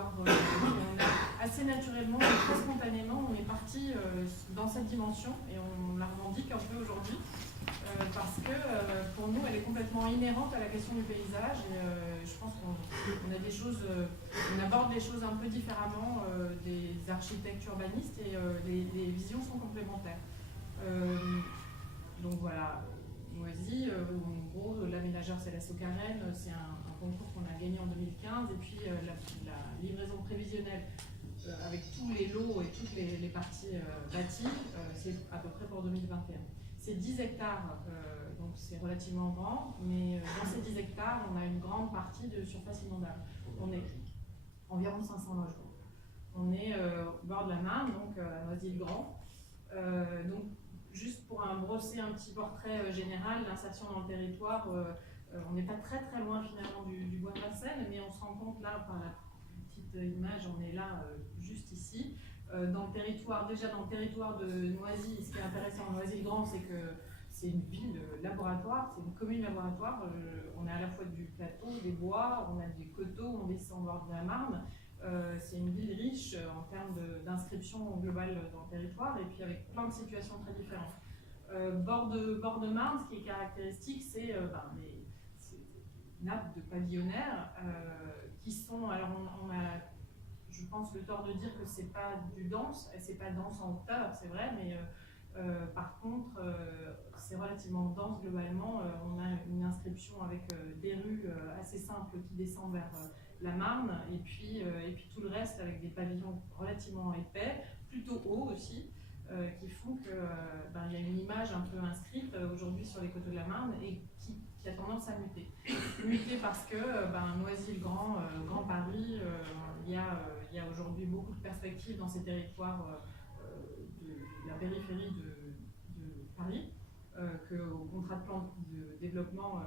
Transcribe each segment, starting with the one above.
voire on a, assez naturellement, très spontanément, on est parti dans cette dimension et on la revendique un peu aujourd'hui parce que pour nous, elle est complètement inhérente à la question du paysage et je pense qu'on a des choses, on aborde les choses un peu différemment des architectes urbanistes et les visions sont complémentaires. Donc voilà. Noisy, en gros, l'aménageur c'est la Socarène, c'est un concours qu'on a gagné en 2015, et puis la livraison prévisionnelle avec tous les lots et toutes les parties bâties, c'est à peu près pour 2021. C'est 10 hectares, donc c'est relativement grand, mais dans ces 10 hectares, on a une grande partie de surface inondable. On est environ 500 logements. On est au bord de la Marne, donc à Noisy-le-Grand. Donc, juste pour brosser un petit portrait général, l'insertion dans le territoire, on n'est pas très très loin finalement du bois de Vincennes, mais on se rend compte là, par la petite image, on est là juste ici. Dans le territoire, déjà dans le territoire de Noisy, ce qui est intéressant en Noisy-le-Grand, c'est que c'est une ville laboratoire, c'est une commune laboratoire. On a à la fois du plateau, des bois, on a des coteaux, on descend au bord de la Marne. C'est une ville riche en termes d'inscription globale dans le territoire et puis avec plein de situations très différentes. Bord de Marne, ce qui est caractéristique, c'est les nappes de pavillonnaires qui sont, alors on a, je pense, le tort de dire que c'est pas du dense, c'est pas dense en hauteur, c'est vrai, mais par contre, c'est relativement dense globalement. On a une inscription avec des rues assez simples qui descendent vers la Marne, et puis tout le reste avec des pavillons relativement épais, plutôt hauts aussi, qui font qu'il y a une image un peu inscrite aujourd'hui sur les coteaux de la Marne et qui a tendance à muter. Muter parce que Noisy-le-Grand, Grand Paris, il y a aujourd'hui beaucoup de perspectives dans ces territoires de la périphérie de Paris, qu'au contrat de plan de développement,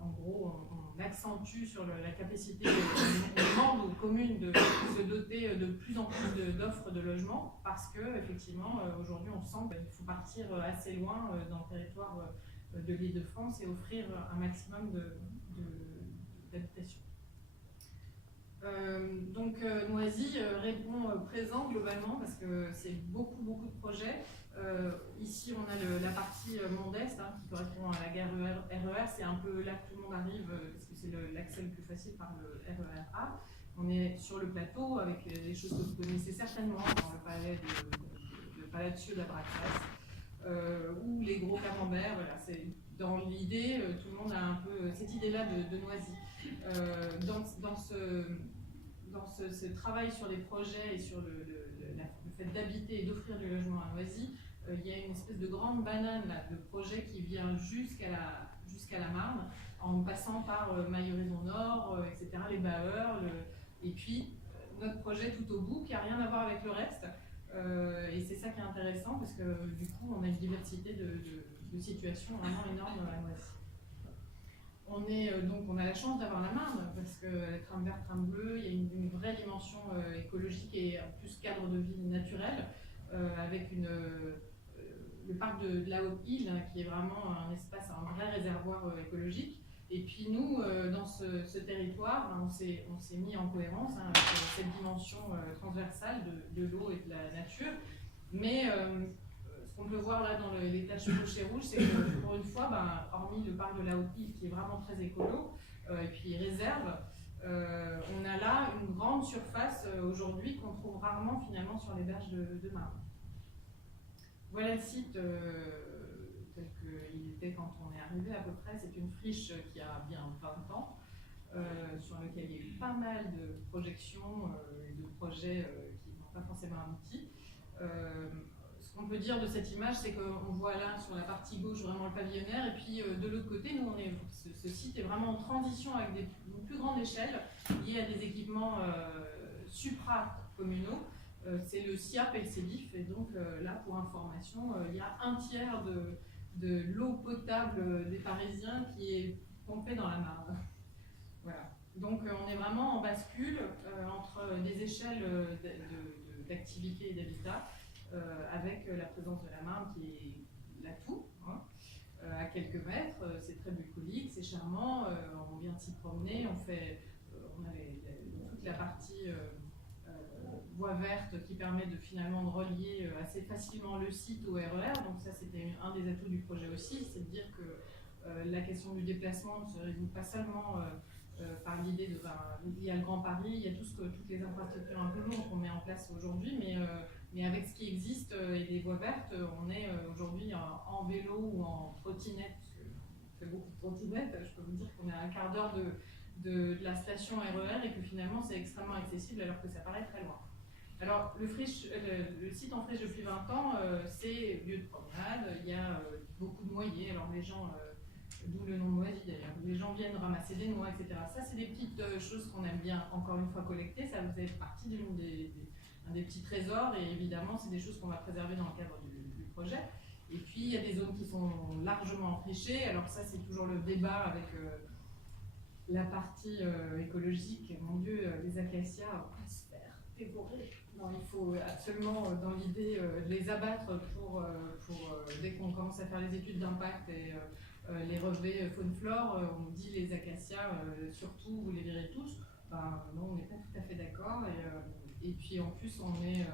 en gros, on accentue sur la capacité, on demande aux communes de se doter de plus en plus d'offres de logements, parce que effectivement, aujourd'hui, on sent qu'il faut partir assez loin dans le territoire de l'Île-de-France et offrir un maximum d'habitation. Donc Noisy répond présent globalement parce que c'est beaucoup de projets. Ici on a la partie Mont-d'Est qui correspond à la gare RER, c'est un peu là que tout le monde arrive parce que c'est l'accès le plus facile par le RER A. On est sur le plateau avec des choses que vous connaissez certainement dans le palais de Palazzo d'Abracès ou les gros camemberts. Voilà, c'est dans l'idée, tout le monde a un peu cette idée-là de Noisy. Dans ce travail sur les projets et sur le fait d'habiter et d'offrir du logement à Noisy, il y a une espèce de grande banane là, de projet qui vient jusqu'à la Marne, en passant par Maille-Horizon Nord, etc., les Baeurs, et puis notre projet tout au bout qui n'a rien à voir avec le reste. Et c'est ça qui est intéressant parce que du coup, on a une diversité de situations vraiment énorme à Noisy. On a la chance d'avoir la Marne parce que tram vert, tram bleu, il y a une vraie dimension écologique et en plus cadre de vie naturel avec le parc de la Haute-Île qui est vraiment un espace, un vrai réservoir écologique. Et puis nous, dans ce territoire, on s'est mis en cohérence avec cette dimension transversale de l'eau et de la nature. Mais ce qu'on peut voir là dans les taches roches et rouges, c'est que pour une fois, hormis le parc de la Haute-Île qui est vraiment très écolo, et puis réserve, on a là une grande surface aujourd'hui qu'on trouve rarement finalement sur les berges de Marne. Voilà le site tel qu'il était quand on est arrivé à peu près. C'est une friche qui a bien 20 ans, sur lequel il y a eu pas mal de projections et de projets qui n'ont pas forcément abouti. Ce qu'on peut dire de cette image, c'est qu'on voit là sur la partie gauche vraiment le pavillonnaire, et puis de l'autre côté, nous, ce site est vraiment en transition avec une plus grande échelle liée à des équipements supra-communaux. C'est le SIAP et le CEDIF, et donc là, pour information, il y a un tiers de l'eau potable des Parisiens qui est pompée dans la Marne. Voilà. Donc on est vraiment en bascule entre des échelles d'activité et d'habitat, avec la présence de la Marne qui est l'atout, à quelques mètres. C'est très bucolique, c'est charmant, on vient s'y promener, on a toute la partie verte qui permet finalement de relier assez facilement le site au RER. Donc ça, c'était un des atouts du projet aussi, c'est de dire que la question du déplacement ne se résout pas seulement par l'idée de... il y a le Grand Paris, il y a toutes les infrastructures un peu lourdes qu'on met en place aujourd'hui, mais avec ce qui existe et les voies vertes, on est aujourd'hui en vélo ou en trottinette, parce qu'on fait beaucoup de trottinettes. Je peux vous dire qu'on est à un quart d'heure de la station RER et que finalement c'est extrêmement accessible alors que ça paraît très loin. Alors le site en friche depuis 20 ans, c'est lieu de promenade, il y a beaucoup de noyers, alors les gens, d'où le nom Noisy d'ailleurs, les gens viennent ramasser des noix, etc. Ça c'est des petites choses qu'on aime bien encore une fois collecter, ça faisait partie d'un des petits trésors et évidemment c'est des choses qu'on va préserver dans le cadre du projet. Et puis il y a des zones qui sont largement enfrichées, alors ça c'est toujours le débat avec la partie écologique. Mon Dieu, les acacias, on va se faire dévorer. Non, il faut absolument, dans l'idée, les abattre pour dès qu'on commence à faire les études d'impact et les relevés faune-flore, on dit les acacias, surtout, vous les verrez tous. Ben, non, on n'est pas tout à fait d'accord. Et puis en plus, on est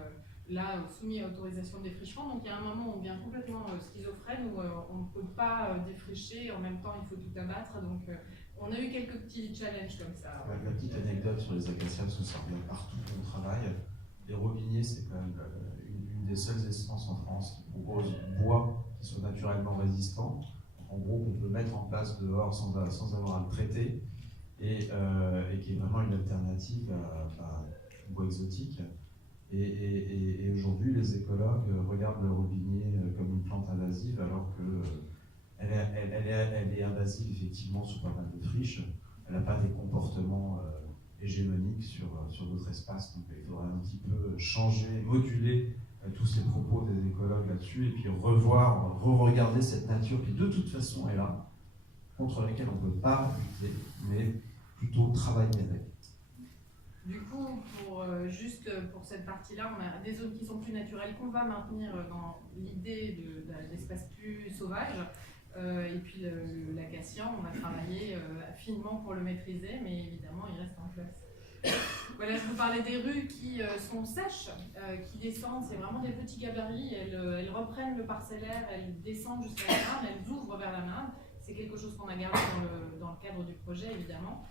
là soumis à autorisation de défrichement. Donc il y a un moment où on devient complètement schizophrène, où on ne peut pas défricher, en même temps il faut tout abattre. Donc on a eu quelques petits challenges comme ça. La petite anecdote sur les acacias, parce que ça revient partout où on travaille. Les robiniers, c'est quand même une des seules essences en France qui propose bois qui soit naturellement résistant. En gros, qu'on peut mettre en place dehors sans avoir à le traiter, et qui est vraiment une alternative au bois exotique. Et aujourd'hui, les écologues regardent le robinier comme une plante invasive, alors que elle est invasive effectivement sur pas mal de friches. Elle n'a pas des comportements hégémoniques sur d'autres espaces. Donc il faudrait un petit peu changer, moduler tous ces propos des écologues là-dessus, et puis re-regarder cette nature qui de toute façon est là, contre laquelle on ne peut pas lutter, mais plutôt travailler avec. Du coup, juste pour cette partie-là, on a des zones qui sont plus naturelles qu'on va maintenir dans l'idée d'espaces plus sauvages. Et puis l'acacia, on va travailler finement pour le maîtriser, mais évidemment, il reste en place. Voilà, je vous parlais des rues qui sont sèches, qui descendent, c'est vraiment des petits gabarits, elles reprennent le parcellaire, elles descendent jusqu'à la Marne, elles ouvrent vers la Marne. C'est quelque chose qu'on a gardé dans le cadre du projet, évidemment.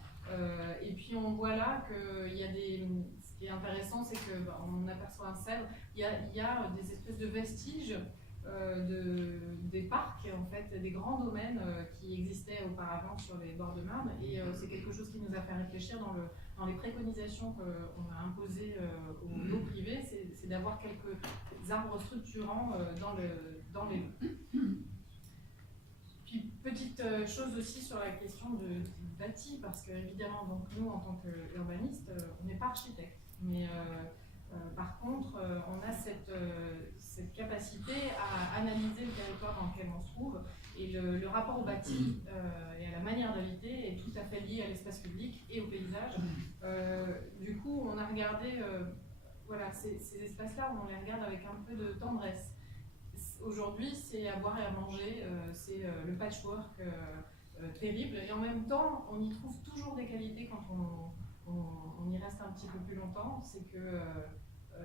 Et puis on voit là qu'il y a ce qui est intéressant, c'est qu'on aperçoit un cèdre, il y a des espèces de vestiges des parcs, en fait, des grands domaines qui existaient auparavant sur les bords de Marne, et c'est quelque chose qui nous a fait réfléchir dans les préconisations qu'on a imposées aux lots privés, c'est d'avoir quelques arbres structurants dans les lots. Puis petite chose aussi sur la question du bâti, parce que évidemment, donc, nous en tant qu'urbanistes, on n'est pas architectes, mais par contre, on a cette capacité à analyser le territoire dans lequel on se trouve, et le rapport au bâti et à la manière d'habiter est tout à fait lié à l'espace public et au paysage. Du coup, on a regardé voilà, ces espaces-là, on les regarde avec un peu de tendresse. Aujourd'hui, c'est à boire et à manger, c'est le patchwork terrible, et en même temps, on y trouve toujours des qualités quand on y reste un petit peu plus longtemps, c'est que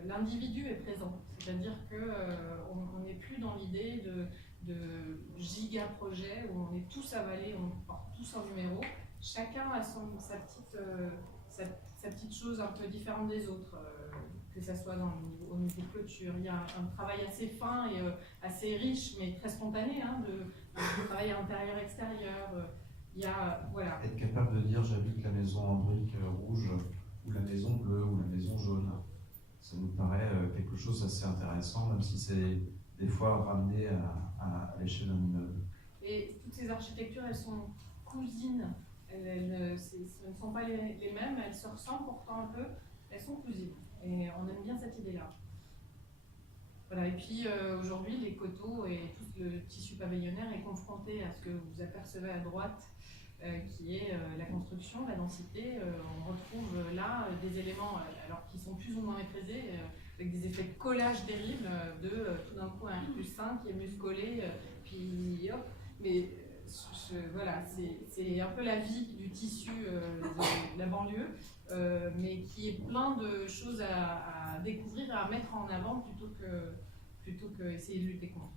l'individu est présent, c'est-à-dire qu'on n'est plus dans l'idée de giga-projet où on est tous avalés, on porte tous un numéro, chacun a sa petite chose un peu différente des autres, que ce soit au niveau de clôture. Il y a un travail assez fin et assez riche, mais très spontané, hein, de travail intérieur-extérieur. Voilà. Être capable de dire j'habite la maison en briques rouge, ou la maison bleue, ou la maison jaune, ça nous paraît quelque chose d'assez intéressant, même si c'est des fois ramené à l'échelle d'un immeuble. Et toutes ces architectures, elles sont cousines. Ce ne sont pas les mêmes, elles se ressemblent pourtant un peu, elles sont cousines. Et on aime bien cette idée-là. Voilà, et puis aujourd'hui, les coteaux et tout le tissu pavillonnaire est confronté à ce que vous apercevez à droite, qui est la construction, la densité. On retrouve là des éléments alors qui sont plus ou moins maîtrisés, avec des effets de collage terribles, tout d'un coup un R+5 qui est muscolé, puis hop. Mais voilà, c'est un peu la vie du tissu de la banlieue, mais qui est plein de choses à découvrir et à mettre en avant plutôt que essayer de lutter contre.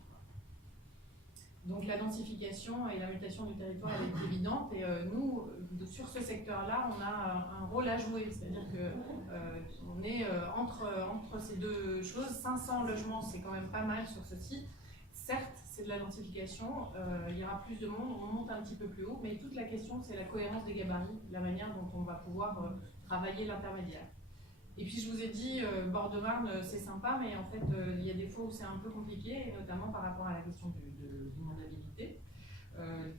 Donc la densification et la mutation du territoire est évidente, et nous, sur ce secteur-là, on a un rôle à jouer, c'est-à-dire qu'on est entre ces deux choses. 500 logements, c'est quand même pas mal sur ce site. Certes, c'est de la densification, il y aura plus de monde, on monte un petit peu plus haut, mais toute la question, c'est la cohérence des gabarits, la manière dont on va pouvoir travailler l'intermédiaire. Et puis je vous ai dit, bord de Marne, c'est sympa, mais en fait, il y a des fois où c'est un peu compliqué, et notamment par rapport à la question de l'inondabilité.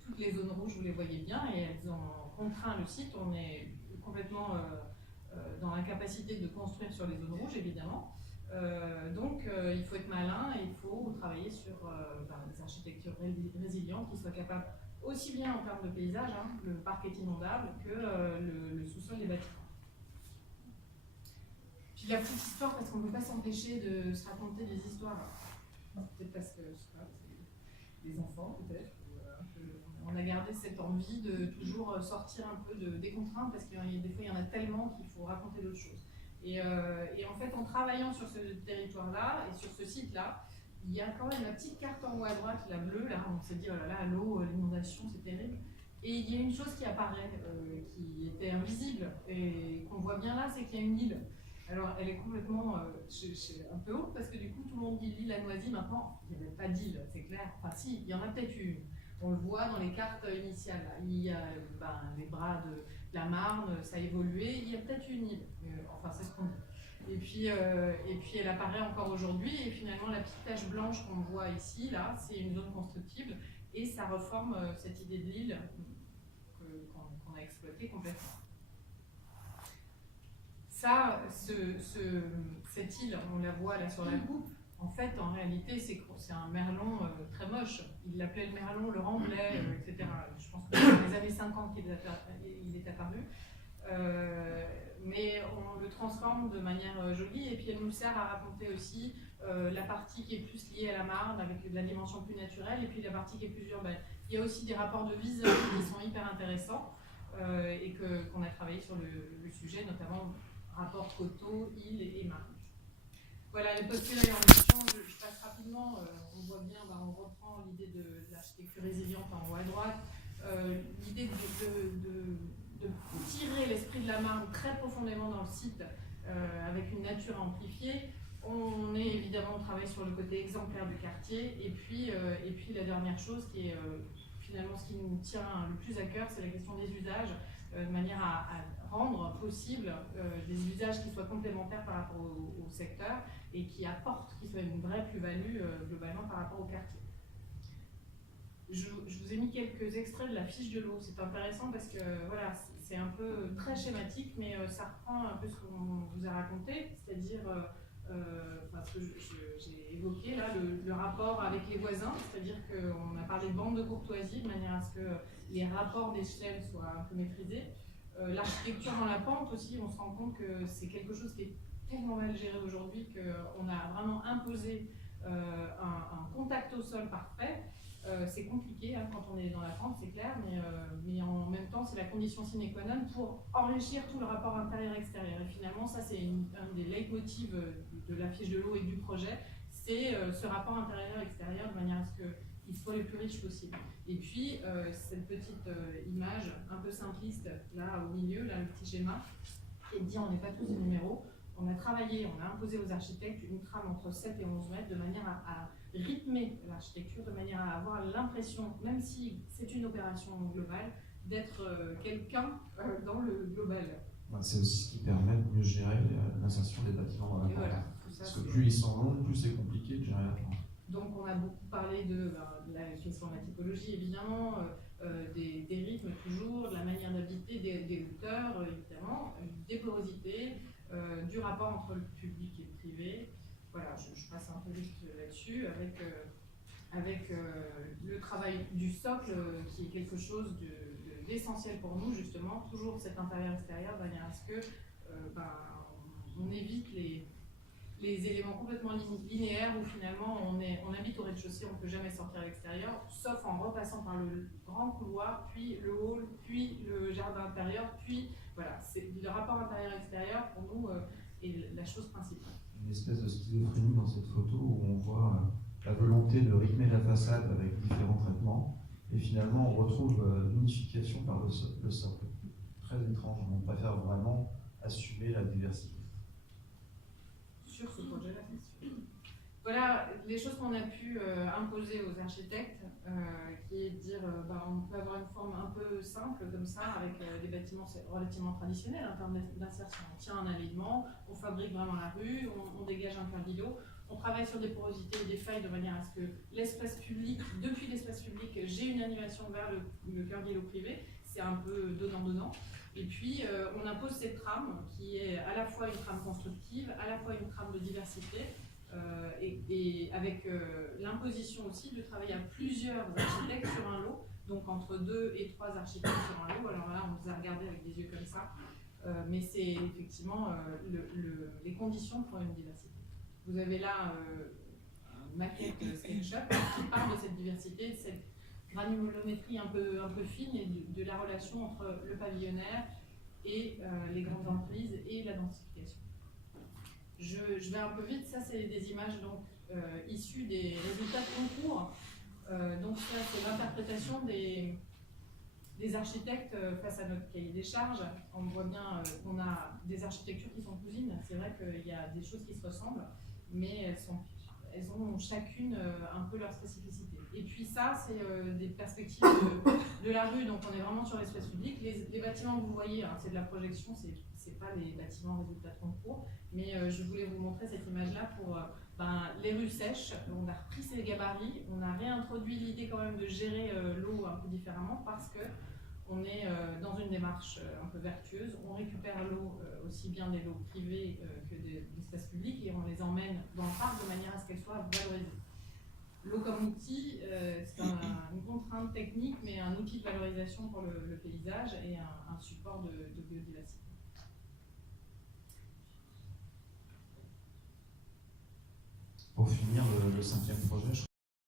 Toutes les zones rouges, vous les voyez bien, et elles ont contraint le site. On est complètement dans l'incapacité de construire sur les zones rouges, évidemment. Donc il faut être malin, et il faut travailler sur des architectures résilientes qui soient capables, aussi bien en termes de paysage, hein, le parc est inondable, que le sous-sol des bâtiments. Puis la petite histoire, parce qu'on ne peut pas s'empêcher de se raconter des histoires. Peut-être parce que c'est des enfants, peut-être. On a gardé cette envie de toujours sortir un peu des contraintes, parce que des fois il y en a tellement qu'il faut raconter d'autres choses. Et en fait, en travaillant sur ce territoire-là et sur ce site-là, il y a quand même la petite carte en haut à droite, la bleue, là, on s'est dit, oh là là, l'eau, l'inondation, c'est terrible. Et il y a une chose qui apparaît, qui était invisible, et qu'on voit bien là, c'est qu'il y a une île. Alors, elle est complètement un peu haute, parce que du coup, tout le monde dit l'île à Noisy. Maintenant, il n'y avait pas d'île, c'est clair. Enfin, si, il y en a peut-être une. On le voit dans les cartes initiales. Là. Il y a les bras de la Marne, ça a évolué. Il y a peut-être une île. Enfin, c'est ce qu'on dit. Et puis, elle apparaît encore aujourd'hui. Et finalement, la petite tache blanche qu'on voit ici, là, c'est une zone constructible. Et ça reforme cette idée de l'île qu'on a exploitée complètement. Ça, cette île, on la voit là sur la coupe, en fait, en réalité, c'est un merlon très moche. Il l'appelait le merlon, le remblai, etc. Je pense que c'est dans les années 50 qu'il est apparu. Mais on le transforme de manière jolie, et puis elle nous sert à raconter aussi la partie qui est plus liée à la Marne, avec la dimension plus naturelle, et puis la partie qui est plus urbaine. Il y a aussi des rapports de visage qui sont hyper intéressants, et qu'on a travaillé sur le sujet, notamment rapport coteau, île et Marne. Voilà, les postulats en question, je passe rapidement. On voit bien, on reprend l'idée de l'architecture résiliente en haut à droite, l'idée de tirer l'esprit de la Marne très profondément dans le site, avec une nature amplifiée. On est évidemment, on travaille sur le côté exemplaire du quartier, et puis la dernière chose qui est finalement ce qui nous tient le plus à cœur, c'est la question des usages, de manière à rendre possible des usages qui soient complémentaires par rapport au secteur, et qui apportent, qui soient une vraie plus-value globalement par rapport au quartier. Je vous ai mis quelques extraits de la fiche de l'eau. C'est intéressant parce que voilà, c'est un peu très schématique, mais ça reprend un peu ce qu'on vous a raconté, c'est-à-dire ce que j'ai évoqué là, le rapport avec les voisins, c'est-à-dire qu'on a parlé de bande de courtoisie de manière à ce que les rapports d'échelle soient un peu maîtrisés. L'architecture dans la pente aussi, on se rend compte que c'est quelque chose qui est tellement mal géré aujourd'hui qu'on a vraiment imposé un contact au sol parfait. C'est compliqué hein, quand on est dans la pente, c'est clair, mais en même temps, c'est la condition sine qua non pour enrichir tout le rapport intérieur-extérieur. Et finalement, ça, c'est un des leitmotivs de la fiche de l'eau et du projet, c'est ce rapport intérieur-extérieur de manière à ce qu'il soit le plus riche possible. Et puis, cette petite image un peu simpliste, là au milieu, là le petit schéma, qui dit on n'est pas tous des numéros. On a travaillé, on a imposé aux architectes une trame entre 7 et 11 mètres de manière à rythmer l'architecture, de manière à avoir l'impression, même si c'est une opération globale, d'être quelqu'un dans le global. C'est aussi ce qui permet de mieux gérer l'insertion des bâtiments dans la pente. Voilà, parce que plus ils sont longs, plus c'est compliqué de gérer la pente. Donc on a beaucoup parlé de la question de la typologie, évidemment, des rythmes toujours, de la manière d'habiter, des hauteurs, évidemment, des porosités, du rapport entre le public et le privé. Voilà, je passe un peu vite là-dessus, avec le travail du socle, qui est quelque chose d'essentiel pour nous, justement, toujours cet intérieur-extérieur, de manière à ce que on évite les éléments complètement linéaires où finalement on habite au rez-de-chaussée, on ne peut jamais sortir à l'extérieur, sauf en repassant par le grand couloir, puis le hall, puis le jardin intérieur, puis voilà, c'est le rapport intérieur-extérieur pour nous est la chose principale. Une espèce de schizophrénie dans cette photo où on voit la volonté de rythmer la façade avec différents traitements, et finalement on retrouve l'unification par le socle. Très étrange, on préfère vraiment assumer la diversité. Sur ce projet-là, c'est sûr. Voilà les choses qu'on a pu imposer aux architectes, qui est de dire on peut avoir une forme un peu simple comme ça, avec des bâtiments relativement traditionnels en termes d'insertion. On tient un alignement, on fabrique vraiment la rue, on dégage un cœur d'îlot, on travaille sur des porosités et des failles de manière à ce que l'espace public, depuis l'espace public, j'ai une animation vers le cœur d'îlot privé, c'est un peu donnant-donnant. Et puis, on impose cette trame qui est à la fois une trame constructive, à la fois une trame de diversité, et avec l'imposition aussi de travailler à plusieurs architectes sur un lot, donc entre 2 et 3 architectes sur un lot. Alors là, on vous a regardé avec des yeux comme ça, mais c'est effectivement les conditions pour une diversité. Vous avez là une maquette SketchUp qui parle de cette diversité, de cette granulométrie un peu fine et de la relation entre le pavillonnaire et les grandes emprises et la densification. Je vais un peu vite, ça c'est des images donc, issues des résultats de concours. Donc ça c'est l'interprétation des architectes face à notre cahier des charges. On voit bien qu'on a des architectures qui sont cousines, c'est vrai qu'il y a des choses qui se ressemblent, mais elles ont chacune un peu leur spécificité. Et puis ça, c'est des perspectives de la rue, donc on est vraiment sur l'espace public. Les bâtiments que vous voyez, hein, c'est de la projection, c'est pas les bâtiments résultats de concours, mais je voulais vous montrer cette image-là pour les rues sèches. On a repris ces gabarits, on a réintroduit l'idée quand même de gérer l'eau un peu différemment parce que on est dans une démarche un peu vertueuse. On récupère l'eau aussi bien des lots privés que des espaces publics et on les emmène dans le parc de manière à ce qu'elles soient valorisées. L'eau comme outil, c'est une contrainte technique, mais un outil de valorisation pour le paysage et un support de biodiversité. Pour finir, le 5e projet,